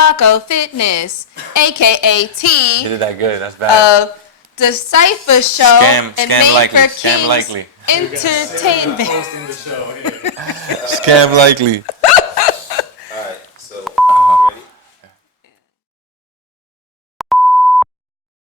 Flako Fitness, aka T. You did that good. That's bad. The Cypher Show and Scam Made likely. for Scam Kings likely. Entertainment. Hosting the show here. Scam likely. Alright, so ready?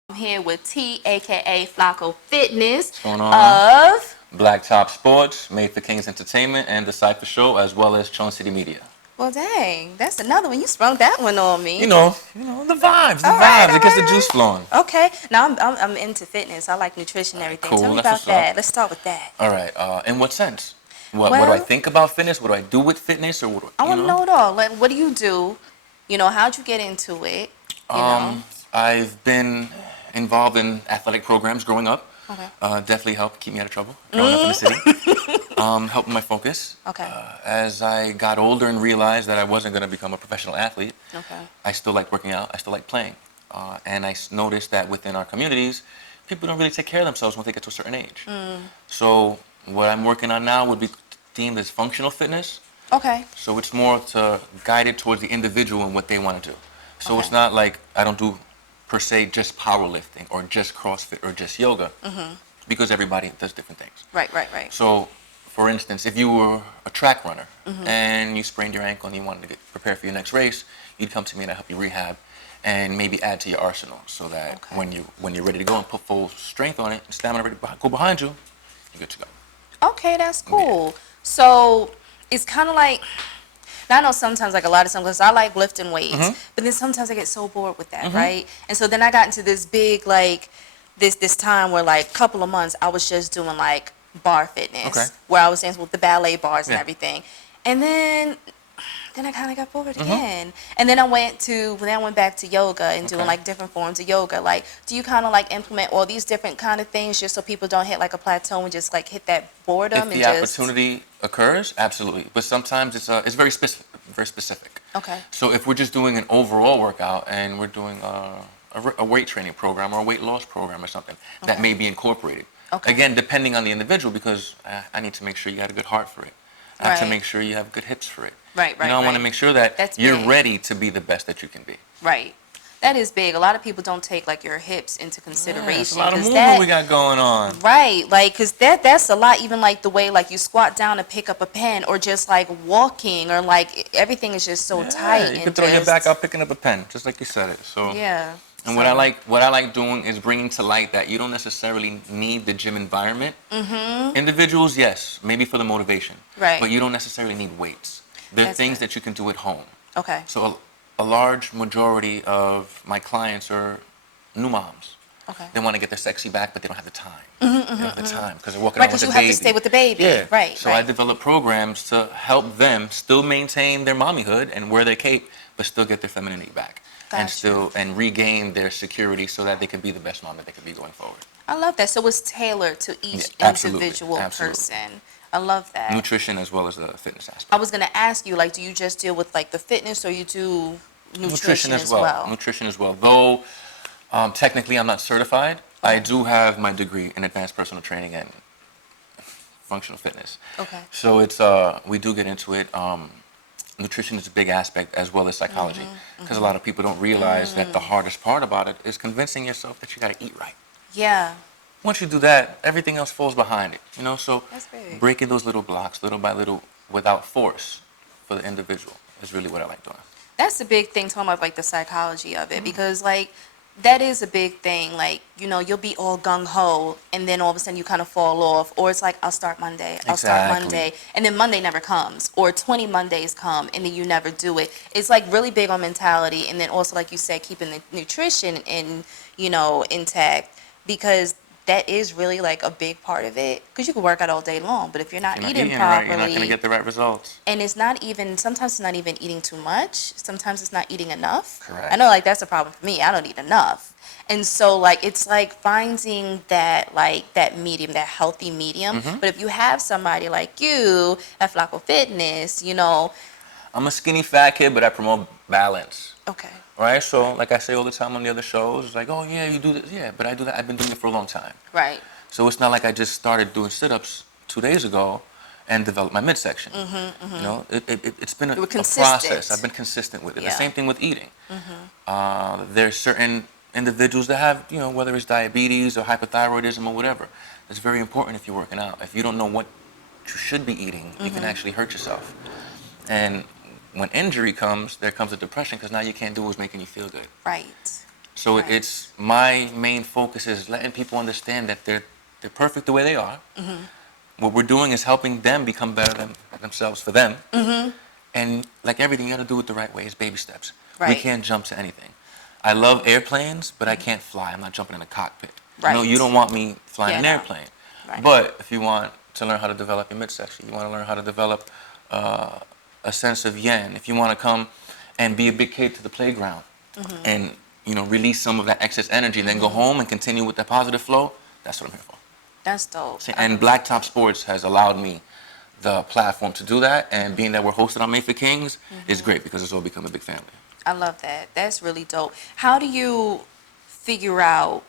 I'm here with T, aka Flako Fitness, What's going on? of Black Top Sports, Made for Kings Entertainment, and the Cypher Show, as well as Chon City Media. well, dang, that's another one. You sprung that one on me. You know the vibes. All right, It gets the juice flowing. Okay, now I'm into fitness. I like nutrition and everything. Cool, Tell me that's about what's that. up. Let's start with that. All right. In what sense? What do Well- I think about fitness? What do I do with fitness? Or what? I want to know it all. Like, what do you do? You know, how'd you get into it? You know? I've been involved in athletic programs growing up. Okay. Definitely helped keep me out of trouble growing up in the city. Helping my focus. Okay. As I got older and realized that I wasn't going to become a professional athlete, Okay. I still like working out. I still like playing. And I noticed that within our communities, people don't really take care of themselves once they get to a certain age. So what I'm working on now would be deemed as functional fitness. Okay. So it's more guided towards the individual and what they want to do. So Okay. it's not like I don't do per se just powerlifting or just CrossFit or just yoga, because everybody does different things. Right. So, for instance, if you were a track runner and you sprained your ankle and you wanted to get prepared for your next race, you'd come to me and I help you rehab and maybe add to your arsenal so that Okay. when you're ready to go and put full strength on it, and stamina ready to go behind you, you're good to go. Okay, that's cool. So it's kind of like, now I know sometimes, like a lot of times, 'cause I like lifting weights, but then sometimes I get so bored with that, right? And so then I got into this big, like, this time where, like, a couple of months, I was just doing, like, bar fitness, Okay. where I was dancing with the ballet bars and Yeah. everything. And then I kind of got bored again. And then I went back to yoga and doing, Okay. like, different forms of yoga. Like, do you kind of, like, implement all these different kind of things just so people don't hit, like, a plateau and just, like, hit that boredom If and the opportunity occurs, absolutely. But sometimes it's very specific. Very specific. Okay. So if we're just doing an overall workout and we're doing a weight training program or a weight loss program or something, that may be incorporated. Okay. Again, depending on the individual, because I need to make sure you got a good heart for it. I have to Right. make sure you have good hips for it. Right, You know, I want to make sure that That's you're big. ready to be the best that you can be. Right. That is big. A lot of people don't take, like, your hips into consideration. It's a lot of 'cause movement we got going on. Right, like, because that's a lot, even, like, the way, like, you squat down to pick up a pen, or just, like, walking, or, like, everything is just so tight. Yeah, you and can throw your just- back out picking up a pen, just like you said it. So. Yeah. And so- what I like doing is bringing to light that you don't necessarily need the gym environment. Individuals, yes, maybe for the motivation. Right. But you don't necessarily need weights. There are That's things good. that you can do at home. Okay. So a large majority of my clients are new moms. Okay. They want to get their sexy back, but they don't have the time. They don't have the time because they're walking Right, around with because the you baby. have to stay with the baby. Yeah. Right, So right. I develop programs to help them still maintain their mommyhood and wear their cape, but still get their femininity back. And Gotcha. regain their security so that they can be the best mom that they can be going forward. I love that. So it's tailored to each Yeah, absolutely, individual absolutely. person. I love that. Nutrition as well as the fitness aspect. I was going to ask you, like, do you just deal with, like, the fitness, or you do nutrition as well? Nutrition as well. Though technically I'm not certified, I do have my degree in advanced personal training and functional fitness. Okay. So it's we do get into it. Nutrition is a big aspect as well as psychology, because a lot of people don't realize that the hardest part about it is convincing yourself that you got to eat right. Yeah. Once you do that, everything else falls behind it. You know, so That's big. breaking those little blocks, little by little, without force, for the individual is really what I like doing. That's the big thing, talking about, like, the psychology of it, because, like, that is a big thing. Like, you know, you'll be all gung-ho, and then all of a sudden you kind of fall off, or it's like, I'll start Monday, Exactly. and then Monday never comes, or 20 Mondays come, and then you never do it. It's, like, really big on mentality, and then also, like you said, keeping the nutrition intact, because that is really, like, a big part of it, because you can work out all day long, but if you're not You're not eating eating properly, right, you're not going to get the right results. and it's not even, sometimes it's not even eating too much. Sometimes it's not eating enough. Correct. I know, like, that's a problem for me. I don't eat enough. And so, like, it's like finding that, like, that medium, that healthy medium. But if you have somebody like you at Flako Fitness, you know. I'm a skinny fat kid, but I promote balance. Okay. Right? So, like I say all the time on the other shows, it's like, oh, yeah, you do this. Yeah, but I do that. I've been doing it for a long time. Right. So it's not like I just started doing sit-ups 2 days ago and develop my midsection. You know, it's been a were process. consistent. I've been consistent with it. Yeah. The same thing with eating. There's certain individuals that have, you know, whether it's diabetes or hypothyroidism or whatever. It's very important if you're working out. If you don't know what you should be eating, you can actually hurt yourself. And when injury comes, there comes a depression because now you can't do what's making you feel good. Right. So Right. it's my main focus is letting people understand that they're perfect the way they are. What we're doing is helping them become better than themselves for them. And like everything, you got to do it the right way. It's baby steps. We Right. can't jump to anything. I love airplanes, but I can't fly. I'm not jumping in a cockpit. Right. No, you don't want me flying Yeah, an no. airplane. Right. But if you want to learn how to develop your midsection, you want to learn how to develop a sense of yen, if you want to come and be a big kid to the playground and, you know, release some of that excess energy, then go home and continue with that positive flow, that's what I'm here for. That's dope. And Blacktop Sports has allowed me the platform to do that, and being that we're hosted on Made for Kings is great because it's all become a big family. I love that. That's really dope. How do you figure out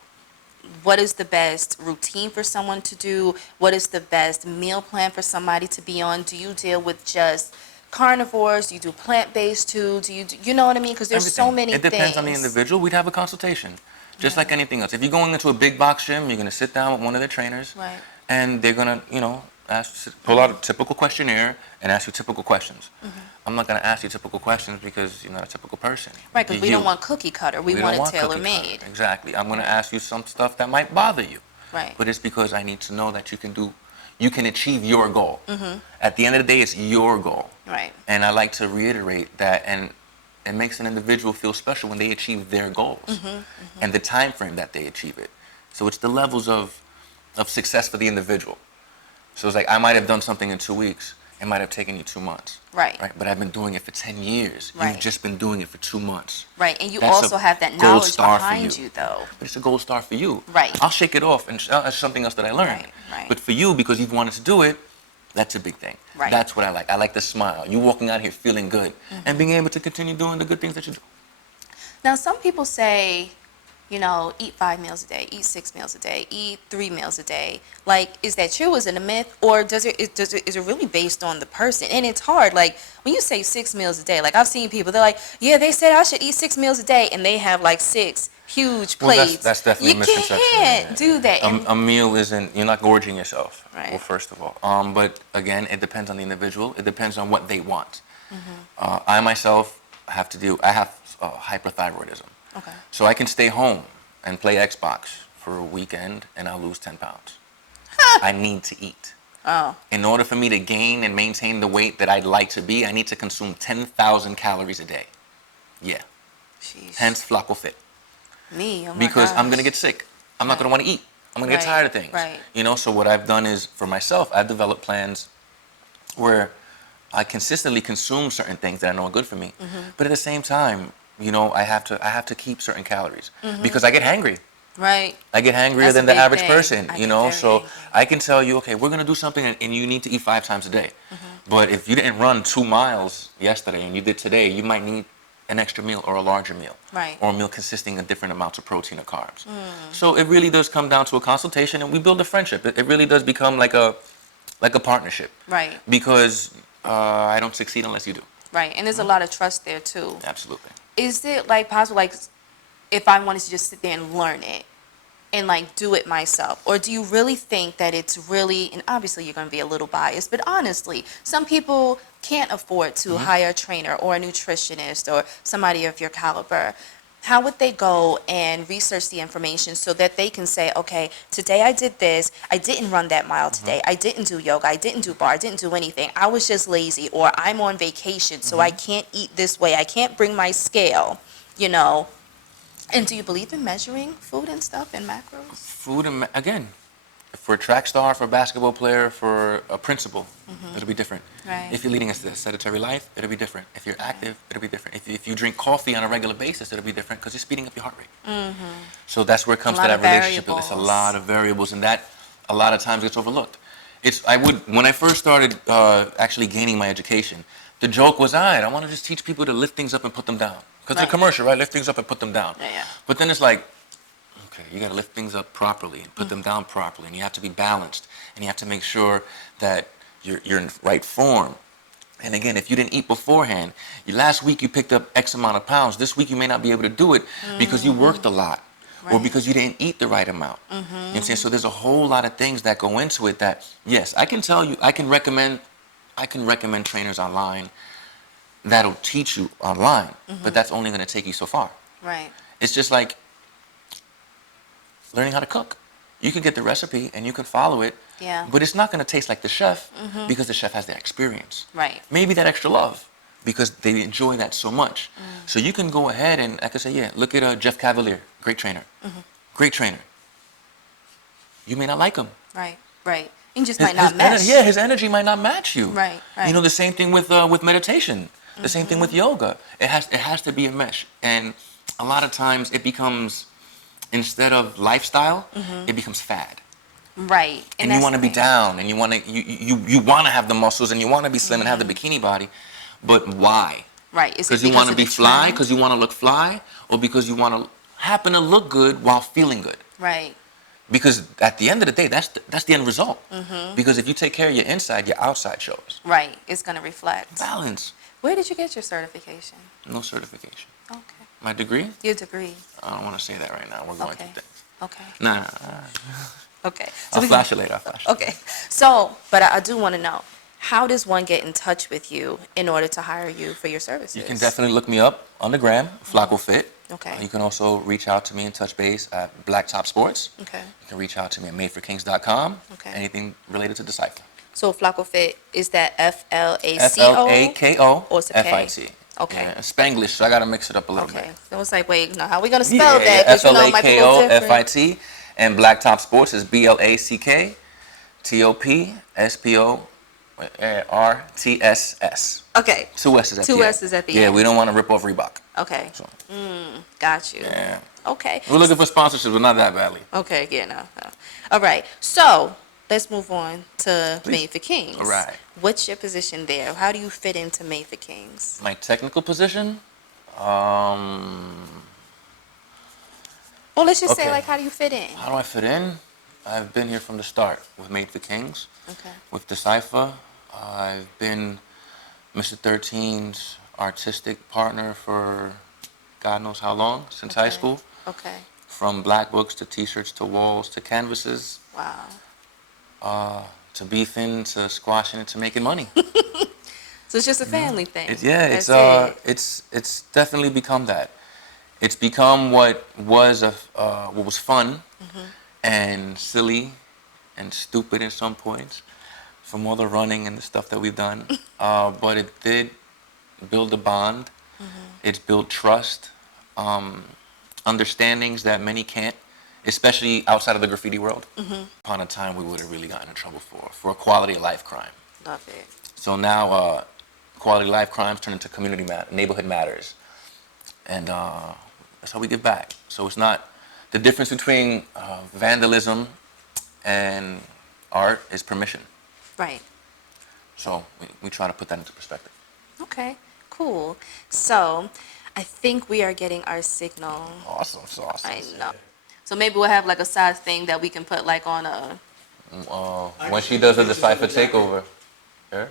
what is the best routine for someone to do? What is the best meal plan for somebody to be on? Do you deal with just carnivores? Do you do plant-based too? You know what I mean? Because there's so Everything. many It things. depends on the individual. We'd have a consultation, just like anything else. If you're going into a big box gym, you're going to sit down with one of their trainers, Right. and they're going to, you know, pull out a typical questionnaire and ask you typical questions. I'm not going to ask you typical questions because you're not a typical person. Right, because we You're don't you. want cookie cutter. We don't want it cookie cutter. tailor-made. Exactly. I'm going to ask you some stuff that might bother you. Right. But it's because I need to know that you can achieve your goal. At the end of the day, it's your goal. Right. And I like to reiterate that, and it makes an individual feel special when they achieve their goals and the time frame that they achieve it. So it's the levels of success for the individual. So it's like I might have done something in 2 weeks. It might have taken you 2 months. Right. Right. But I've been doing it for 10 years. Right. You've just been doing it for 2 months. Right, and you That's also a have that gold knowledge star for behind you. you, though. But it's a gold star for you. Right. I'll shake it off, and that's something else that I learned. Right, right. But for you, because you've wanted to do it, that's a big thing. Right. That's what I like. I like the smile. You walking out here feeling good and being able to continue doing the good things that you do. Now, some people say, you know, eat 5 meals a day, eat 6 meals a day, eat 3 meals a day. Like, is that true? Is it a myth? Or is it really based on the person? And it's hard. Like, when you say 6 meals a day, like, I've seen people, they're like, yeah, they said I should eat 6 meals a day, and they have, like, 6 huge Well, plates. that's definitely a misconception. You can't do that. And- A meal isn't, you're not gorging yourself. Right. Well, first of all. But again, it depends on the individual. It depends on what they want. I myself I have hyperthyroidism. Okay. So I can stay home and play Xbox for a weekend and I'll lose 10 pounds. I need to eat. Oh, In order for me to gain and maintain the weight that I'd like to be, I need to consume 10,000 calories a day. Yeah. jeez. Hence Flako Fit. Me, oh my Because I'm gosh. going to get sick. I'm not going to want to eat. I'm going to get Right, tired of things. right. You know, so what I've done is, for myself, I've developed plans where I consistently consume certain things that I know are good for me. But at the same time, you know, I have to keep certain calories because I get hangry. Right. I get hangrier That's a than the big average thing. person, I you get know. very So angry. I can tell you, okay, we're gonna do something, and you need to eat 5 times a day. But if you didn't run 2 miles yesterday and you did today, you might need an extra meal or a larger meal, Right. or a meal consisting of different amounts of protein or carbs. So it really does come down to a consultation, and we build a friendship. It really does become like a partnership, Right. because I don't succeed unless you do. Right. And there's a lot of trust there, too. Absolutely. Is it like possible, like, if I wanted to just sit there and learn it and like do it myself, or do you really think that it's really, and obviously you're going to be a little biased, but honestly, some people can't afford to hire a trainer or a nutritionist or somebody of your caliber. How would they go and research the information so that they can say, okay, today I did this, I didn't run that mile today, I didn't do yoga, I didn't do bar, I didn't do anything, I was just lazy, or I'm on vacation, so I can't eat this way, I can't bring my scale, you know? And do you believe in measuring food and stuff and macros? Food and again, for a track star, for a basketball player, for a principal, it'll be different. Right. If you're leading a sedentary life, it'll be different. If you're active, it'll be different. If you drink coffee on a regular basis, it'll be different because you're speeding up your heart rate. So that's where it comes to lot that of relationship. It's a variables. lot of variables, and that a lot of times gets overlooked. When I first started actually gaining my education, the joke was, I want to just teach people to lift things up and put them down. Because Right. it's a commercial, right? Lift things up and put them down. Yeah, yeah. But then it's like, okay, you got to lift things up properly and put them down properly, and you have to be balanced, and you have to make sure that you're in right form. And again, if you didn't eat beforehand, last week you picked up X amount of pounds. This week you may not be able to do it because you worked a lot or Right. because you didn't eat the right amount. You know what I'm saying? So there's a whole lot of things that go into it that, yes, I can tell you, I can recommend trainers online that'll teach you online, but that's only going to take you so far. Right. It's just like learning how to cook. You can get the recipe and you can follow it, Yeah. but it's not going to taste like the chef because the chef has that experience. Right. Maybe that extra love because they enjoy that so much. So you can go ahead and, like I say, yeah, look at Jeff Cavalier, great trainer. Great trainer. You may not like him. Right. Right. You just might not match. His energy might not match you. Right. Right. You know, the same thing with meditation. The same thing with yoga. It has to be a mesh. And a lot of times it becomes, instead of lifestyle, it becomes fad. Right. And you want to be down, and you want to have the muscles, and you want to be slim and have the bikini body, but why? Right. Is it Because you want to of be the fly, trend? because you want to look fly, or because you want to happen to look good while feeling good? Right. Because at the end of the day, that's the end result. Because if you take care of your inside, your outside shows. Right. It's going to reflect. Balance. Where did you get your certification? No certification. Okay. My degree? Your degree. I don't want to say that right now. We're going Okay. through things. Okay. Nah. Okay. I'll we flash it later. I'll flash it. Okay. So, but I do want to know, how does one get in touch with you in order to hire you for your services? You can definitely look me up on the gram, Flako Fit. Okay. You can also reach out to me and touch base at Blacktop Sports. Okay. You can reach out to me at madeforkings.com. Okay. Anything related to Decipher. So Flako Fit, is that Flaco? Flako Or it's a K? Fit. Okay. Yeah, Spanglish, so I got to mix it up a little Okay. bit. So it's like, wait, no, how we gonna spell that? Yeah, 'Cause you know it might be a little different. FLAKO FIT. And Blacktop Sports is BLACKTOPSPORTSS. Okay. Two S's at the Two end. S's at the Yeah, end. we don't want to rip off Reebok. Okay. So, Got you. yeah. Okay. We're looking for sponsorships, but not that badly. Okay. Yeah. No. All right. So let's move on to Please. Made for Kings. All right. What's your position there? How do you fit into Made for Kings? My technical position? Well, let's just say, Okay. like, how do you fit in? How do I fit in? I've been here from the start with Made for Kings, Okay. with Decipher. I've been Mr. 13's artistic partner for God knows how long, since high Okay. school. Okay. From black books to t-shirts to walls to canvases, Wow. to beefing to squashing to making money. So it's just a family thing. It's That's it. it's definitely become that. It's become what was fun and silly and stupid at some points from all the running and the stuff that we've done. But it did build a bond. It's built trust, understandings that many can't, especially outside of the graffiti world. Upon a time we would have really gotten in trouble for a quality of life crime. Love it. So now quality of life crimes turn into neighborhood matters. And that's how we give back. So it's not, the difference between vandalism and art is permission. Right. So we try to put that into perspective. Okay. Cool. So I think we are getting our signal. Awesome sauce. I know. So maybe we'll have like a size thing that we can put like on a. When she does the Decipher takeover. Yeah?